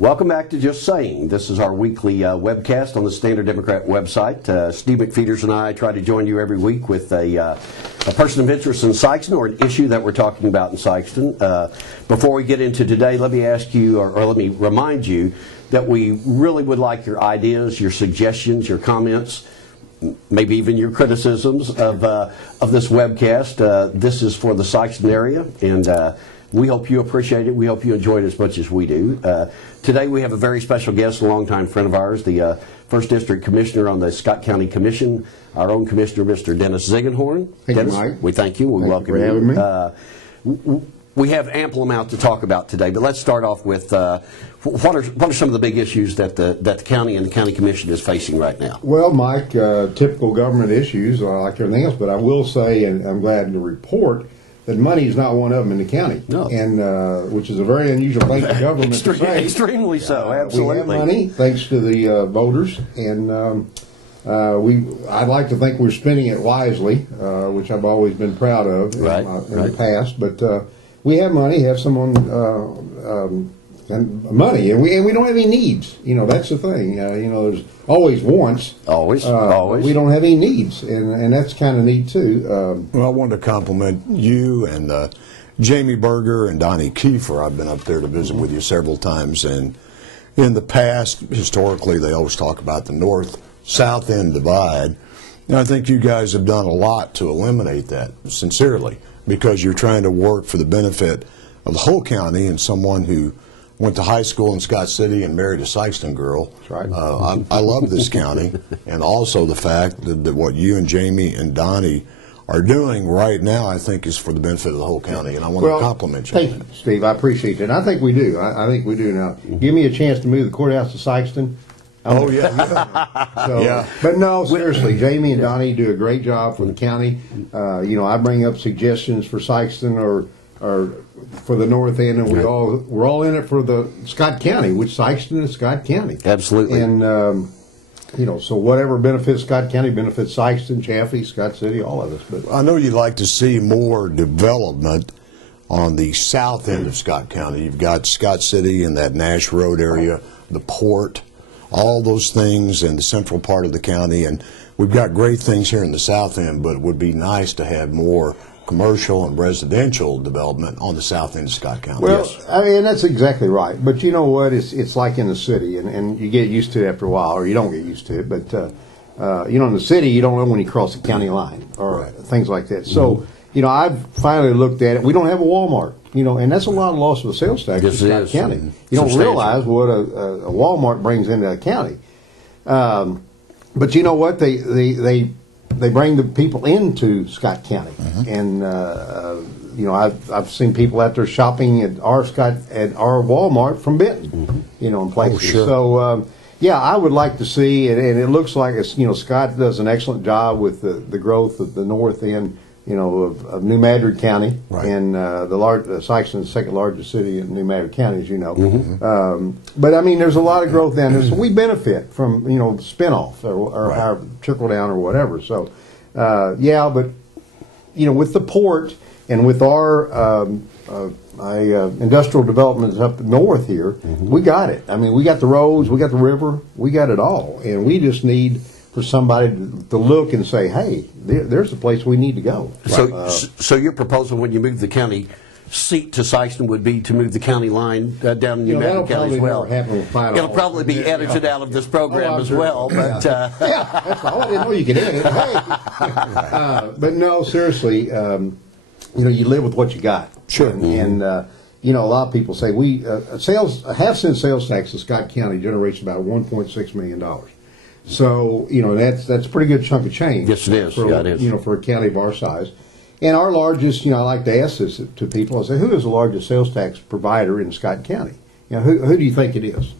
Welcome back to Just Saying. This is our weekly webcast on the Standard Democrat website. Steve McFeeters and I try to join you every week with a person of interest in Sikeston or an issue that we're talking about in Sikeston. Before we get into today, let me ask you, or let me remind you, that we really would like your ideas, your suggestions, your comments, maybe even your criticisms of this webcast. This is for the Sikeston area, and we hope you appreciate it. We hope you enjoy it as much as we do. Today we have a very special guest, a longtime friend of ours, the First District Commissioner on the Scott County Commission, our own Commissioner, Mr. Dennis Ziegenhorn. Dennis, you, Mike. We thank you. We welcome you. Thank you for having me. We have ample amount to talk about today, but let's start off with what are some of the big issues that the county and the county commission is facing right now? Well, Mike, typical government issues like everything else, but I will say, and I'm glad to report, that money is not one of them in the county, no. And which is a very unusual thing for government to say. Extremely so, absolutely. We have money thanks to the voters, and I'd like to think we're spending it wisely, which I've always been proud of in the past. But we have money, have someone and money, and we don't have any needs. You know, that's the thing. There's always wants. Always. We don't have any needs, and that's kind of neat too. Well, I wanted to compliment you and Jamie Berger and Donnie Kiefer. I've been up there to visit with you several times, and in the past, historically, they always talk about the north-south end divide. And I think you guys have done a lot to eliminate that, sincerely, because you're trying to work for the benefit of the whole county, and someone who went to high school in Scott City and married a Sikeston girl. That's right. I love this county, and also the fact that what you and Jamie and Donnie are doing right now, I think, is for the benefit of the whole county, and I want to compliment you. Thank you, Steve. I appreciate that. And I think we do. I think we do now. Give me a chance to move the courthouse to Sikeston. Yeah. But no, seriously, Jamie and Donnie do a great job for the county. I bring up suggestions for Sikeston or for the north end, and we're all in it for the Scott County, which Sikeston is Scott County. Absolutely. And so whatever benefits Scott County benefits Sikeston, Chaffee, Scott City, all of us. But I know you'd like to see more development on the south end of Scott County. You've got Scott City and that Nash Road area, the port, all those things in the central part of the county, and we've got great things here in the south end, but it would be nice to have more commercial and residential development on the south end of Scott County. Well, I mean, that's exactly right. But you know what? It's like in the city, and you get used to it after a while, or you don't get used to it. But, in the city, you don't know when you cross the county line or things like that. So, I've finally looked at it. We don't have a Walmart, and that's a lot of loss of sales tax in Scott County. You don't realize what a Walmart brings into a county. But you know what? They bring the people into Scott County, and I've seen people out there shopping at our Walmart from Benton, in places. Oh, sure. So I would like to see, and it looks like Scott does an excellent job with the growth of the north end, of New Madrid County, and Sikeston is the second largest city in New Madrid County, as you know. But I mean, there's a lot of growth down there, so we benefit from spinoff or our trickle down or whatever. So but with the port and with our industrial developments up north here, we got it. I mean, we got the roads, we got the river, we got it all, and we just need for somebody to look and say, hey, there's a place we need to go. So your proposal when you move the county seat to Sikeston would be to move the county line down New Madrid County as well. It'll probably be edited out of this program as well. But that's all. I didn't know you could edit. Hey. But no, seriously, you live with what you got. Sure. And a lot of people say a half-cent sales tax in Scott County generates about $1.6 million. So that's a pretty good chunk of change. Yes, it is. For, it is. For a county of our size. And our largest, I like to ask this to people. I say, who is the largest sales tax provider in Scott County? Who do you think it is?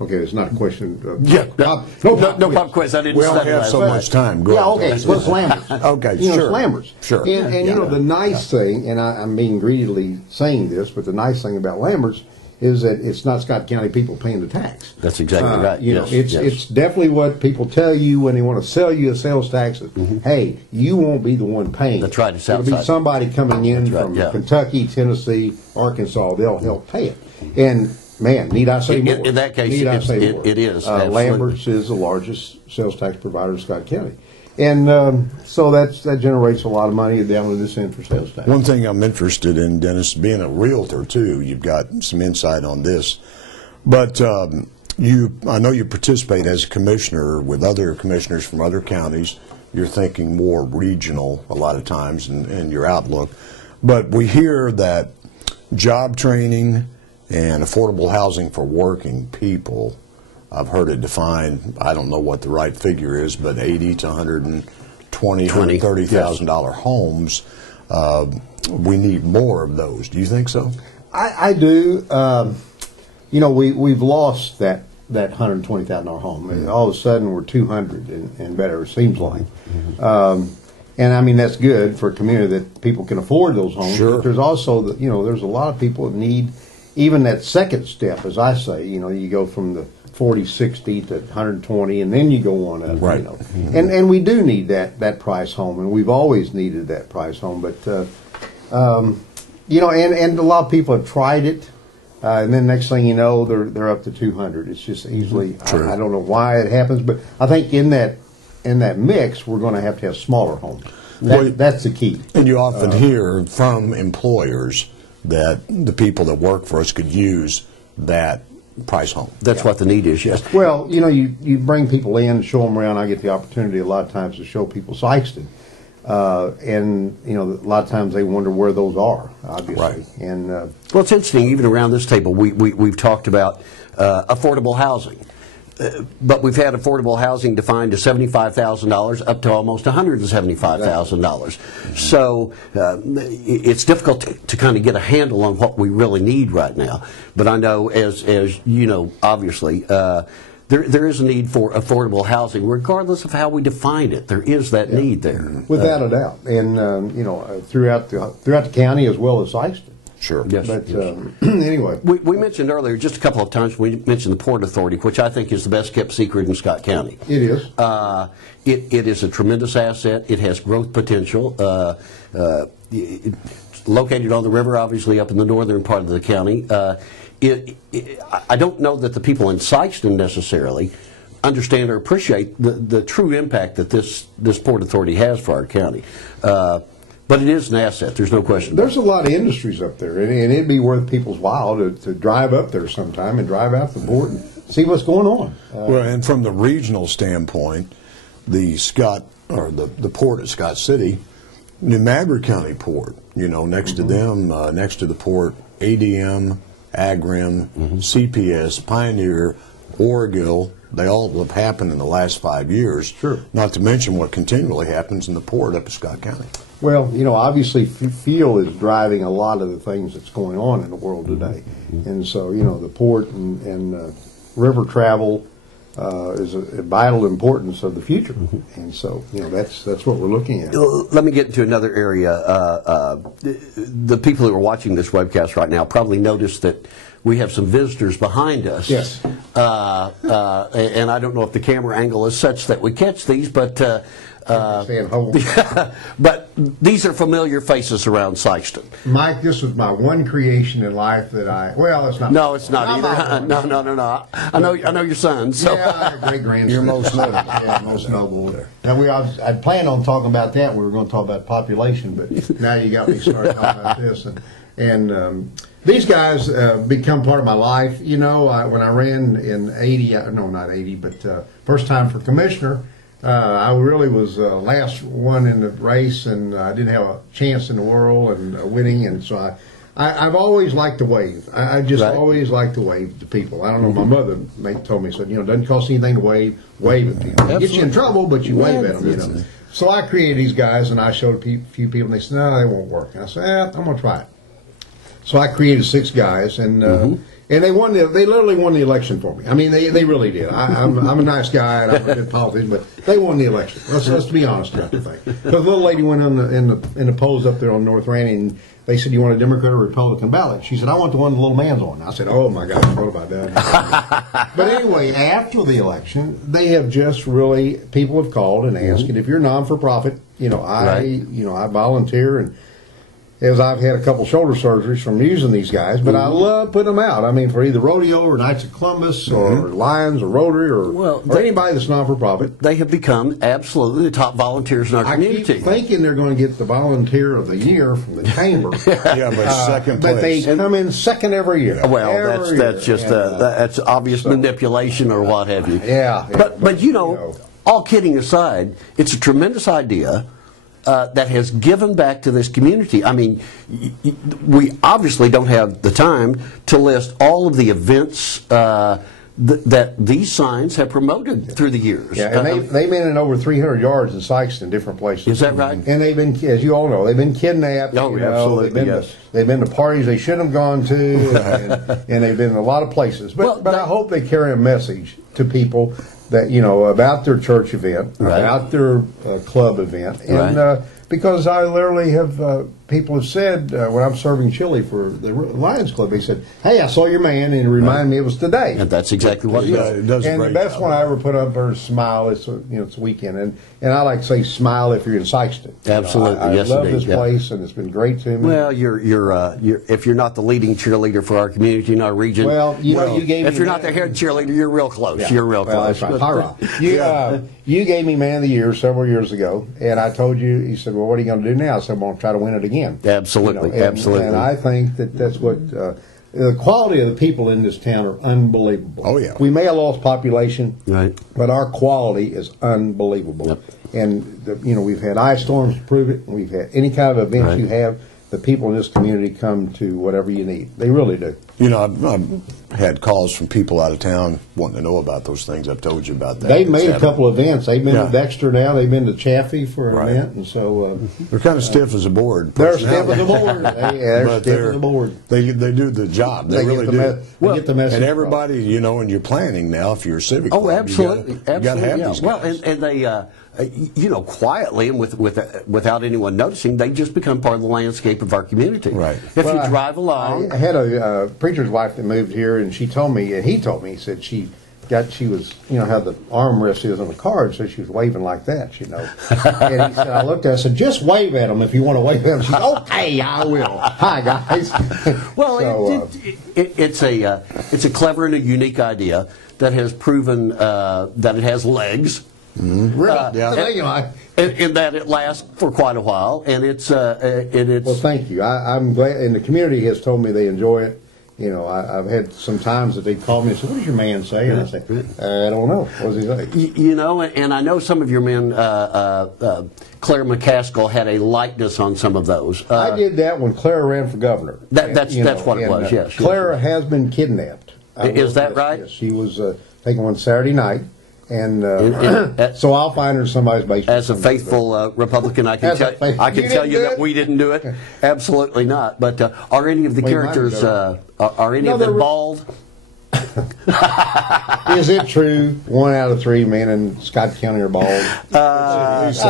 Okay, it's not a question. No pop quiz. I didn't. We only have so much time. Go ahead. Okay. Well, it's Lambert's. Okay, It's Lambert's. Sure. And the nice thing, and I'm being greedily saying this, but the nice thing about Lambert's is that it's not Scott County people paying the tax. That's exactly right. It's definitely what people tell you when they want to sell you a sales tax. Hey, you won't be the one paying. That's right. It's It'll be somebody coming in from right, Kentucky, Tennessee, Arkansas. They'll help pay it. And man, need I say more? In that case, need I say more? it is. Absolutely. Lambert's is the largest sales tax provider in Scott County. And so that generates a lot of money down in this end for sales tax. One thing I'm interested in, Dennis, being a realtor too, you've got some insight on this. But I know you participate as a commissioner with other commissioners from other counties. You're thinking more regional a lot of times in your outlook. But we hear that job training and affordable housing for working people, I've heard it defined, I don't know what the right figure is, but $80,000 to $120,000, $130,000 homes. We need more of those. Do you think so? I do. You know, we've lost that $120,000 home. All of a sudden, we're 200 and better. It seems like, and I mean that's good for a community that people can afford those homes. Sure. But there's also there's a lot of people that need even that second step, as I say. You know, you go from the 40, 60 to 120, and then you go on up. Right. You know, and we do need that price home, and we've always needed that price home. But you know, and a lot of people have tried it. And then next thing you know, they're up to 200. It's just easily. I don't know why it happens, but I think in that mix, we're going to have smaller homes. That's the key. And you often hear from employers that the people that work for us could use that price home. That's what the need is. Yes. Well, you know, you bring people in, show them around. I get the opportunity a lot of times to show people Sikeston. And you know, a lot of times they wonder where those are, obviously. Right. And well, it's interesting. Even around this table, we've talked about affordable housing, but we've had affordable housing defined as $75,000 up to almost $175,000. So it's difficult to kind of get a handle on what we really need right now. But I know, as you know, obviously. There is a need for affordable housing, regardless of how we define it. There is that need there, without a doubt, and you know, throughout the county as well as Sikeston. Sure. Yes. But anyway, we mentioned earlier just a couple of times. We mentioned the Port Authority, which I think is the best kept secret in Scott County. It is. It is a tremendous asset. It has growth potential. It's located on the river, obviously up in the northern part of the county. I don't know that the people in Sikeston necessarily understand or appreciate the true impact that this Port Authority has for our county. But it is an asset. There's no question. There's a lot of industries up there, and it'd be worth people's while to drive up there sometime and drive out the port and see what's going on. Well, and from the regional standpoint, the port at Scott City, New Madrid County Port, you know, next to them, next to the port, ADM, Agrim, CPS, Pioneer, Oroville, they all have happened in the last 5 years. Sure. Not to mention what continually happens in the port up in Scott County. Well, you know, obviously fuel is driving a lot of the things that's going on in the world today. And so, you know, the port and river travel is a vital importance of the future. And so, you know, that's what we're looking at. Let me get into another area. The people who are watching this webcast right now probably noticed that we have some visitors behind us. Yes. And I don't know if the camera angle is such that we catch these, but but these are familiar faces around Sikeston. Mike, this was my one creation in life that it's not. No, it's not either. No. I know your son. So. Yeah, great grandson. You're most noble. Yeah, most noble. Now I'd planned on talking about that. We were going to talk about population, but now you got me started talking about this. And these guys become part of my life. You know, when I ran in not 80, but first time for commissioner. I really was last one in the race, and I didn't have a chance in the world and winning, and so I've always liked to wave. I just always like to wave to people. I don't know. My mother told me, said, you know, it doesn't cost anything to wave at people. It gets you in trouble, but you wave at them. You know. So I created these guys, and I showed a few people, and they said, no, they won't work. And I said, I'm going to try it. So I created 6 guys, and they won. They literally won the election for me. I mean, they really did. I'm a nice guy, and I'm a good politician, but they won the election. Let's be honest about the thing. Because the little lady went in the polls up there on North Randy, and they said, "You want a Democrat or Republican ballot?" She said, "I want the one the little man's on." I said, "Oh my gosh, what about that?" But anyway, after the election, they have just really people have called and asked, and if you're non for profit, you know, I volunteer as I've had a couple shoulder surgeries from using these guys, but I love putting them out. I mean, for either rodeo or Knights of Columbus or Lions or Rotary or anybody that's not for profit. They have become absolutely the top volunteers in our community. I keep thinking they're going to get the Volunteer of the Year from the chamber. Yeah, but second place. But they come in second every year. Well, that's just that's obvious manipulation or what have you. Yeah. But you know, all kidding aside, it's a tremendous idea that has given back to this community. I mean, we obviously don't have the time to list all of the events that these signs have promoted through the years. Yeah, and they've been in over 300 yards in Sikeston, different places. Is that right? And they've been, as you all know, they've been kidnapped. Oh, absolutely, They've been to parties they shouldn't have gone to, and they've been in a lot of places. But I hope they carry a message to people that, you know, about their church event, about their club event, and because I literally have people have said when I'm serving chili for the Lions Club, they said, "Hey, I saw your man, and it reminded me it was today." And that's exactly what it is. And the best one I ever put up there is Smile. It's it's a weekend, and I like to say Smile if you're in Sikeston. Absolutely, I yes, love indeed. this place, and it's been great to me. Well, you're if you're not the leading cheerleader for our community in our region, well, you gave if me you're not the head cheerleader, you're real close. Yeah. You're real well, close. That's right. You gave me Man of the Year several years ago, and I told you. You said, "Well, what are you going to do now?" I said, "I'm going to try to win it again." Absolutely, absolutely. And I think that's what the quality of the people in this town are unbelievable. Oh yeah, we may have lost population, right, but our quality is unbelievable. Yep. And we've had ice storms to prove it. We've had any kind of events you have. The people in this community come to whatever you need. They really do. You know, I've had calls from people out of town wanting to know about those things. I've told you about that. They've made a couple of events. They've been to Dexter now. They've been to Chaffee for an event, and so they're kind of stiff as a board. They're stiff as a board. They're stiff as a board. They do the job. They really do. They get the message. And everybody, and you're planning now if you're a civic club. Oh, absolutely, You got to have these guys. Well, and they. Quietly and without anyone noticing, they just become part of the landscape of our community. Right. If you drive along, I had a preacher's wife that moved here, and she told me, and he told me, he said she was, how the armrest is on the car, so she was waving like that, And he said, I looked at her, I said, just wave at them if you want to wave at them. She said, okay, I will. Hi, guys. Well, so, it's a clever and a unique idea that has proven that it has legs. Really? In that it lasts for quite a while, and it's. Well, thank you. I'm glad, and the community has told me they enjoy it. I've had some times that they call me and say, "What does your man say?" And I say, "I don't know. What does he say?" And I know some of your men. Claire McCaskill had a likeness on some of those. I did that when Clara ran for governor. That's what it was. Yes. Clara has been kidnapped. Is that right? Yes, she was taken one Saturday night. And so I'll find her in somebody's basement. As a faithful Republican, I can tell you that we didn't do it. Absolutely not. But are any of the characters are any of them bald? Is it true 1 out of 3 men in Scott County are bald? This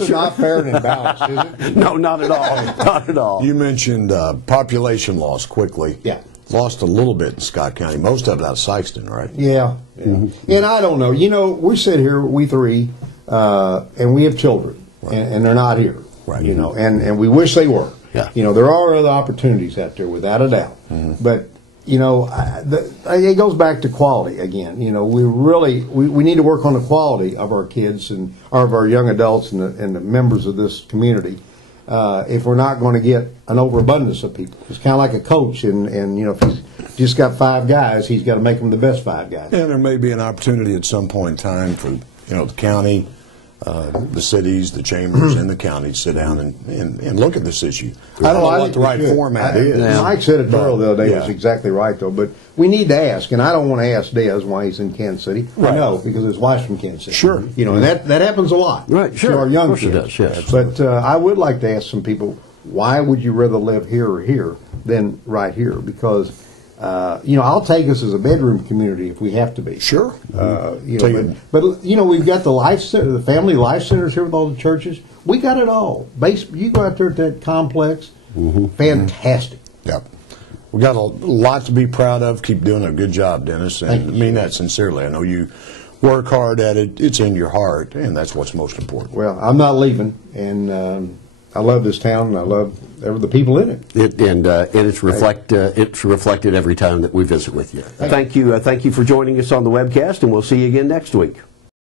is not fair and balanced, is it? No, not at all. Not at all. You mentioned population loss quickly. Yeah. Lost a little bit in Scott County. Most of it out of Sikeston, right? Yeah. Mm-hmm. And I don't know. We sit here, we three, and we have children, and they're not here. Right. And we wish they were. Yeah. There are other opportunities out there, without a doubt. Mm-hmm. But it goes back to quality again. We really we need to work on the quality of our kids and of our young adults and the members of this community. If we're not going to get an overabundance of people. It's kind of like a coach, and if he's just got 5 guys, he's got to make them the best 5 guys. And there may be an opportunity at some point in time for the county, the cities, the chambers, and the county to sit down and look at this issue. I don't know what the right format is. Mike's editorial the other day was exactly right, though. But we need to ask, and I don't want to ask Diaz why he's in Kansas City. Right. I know, because his wife's from Kansas City. Sure. And that happens a lot. Right, sure. To our young kids. It does, yes. But I would like to ask some people, why would you rather live here or here than right here? Because I'll take us as a bedroom community if we have to be. Sure. But we've got the life center, the family life centers here with all the churches. We got it all. You go out there at that complex, fantastic. Yep. We got a lot to be proud of. Keep doing a good job, Dennis, and I mean that sincerely. I know you work hard at it. It's in your heart, and that's what's most important. Well, I'm not leaving, and I love this town, and I love the people in it. And it's reflected every time that we visit with you. Thank you for joining us on the webcast, and we'll see you again next week.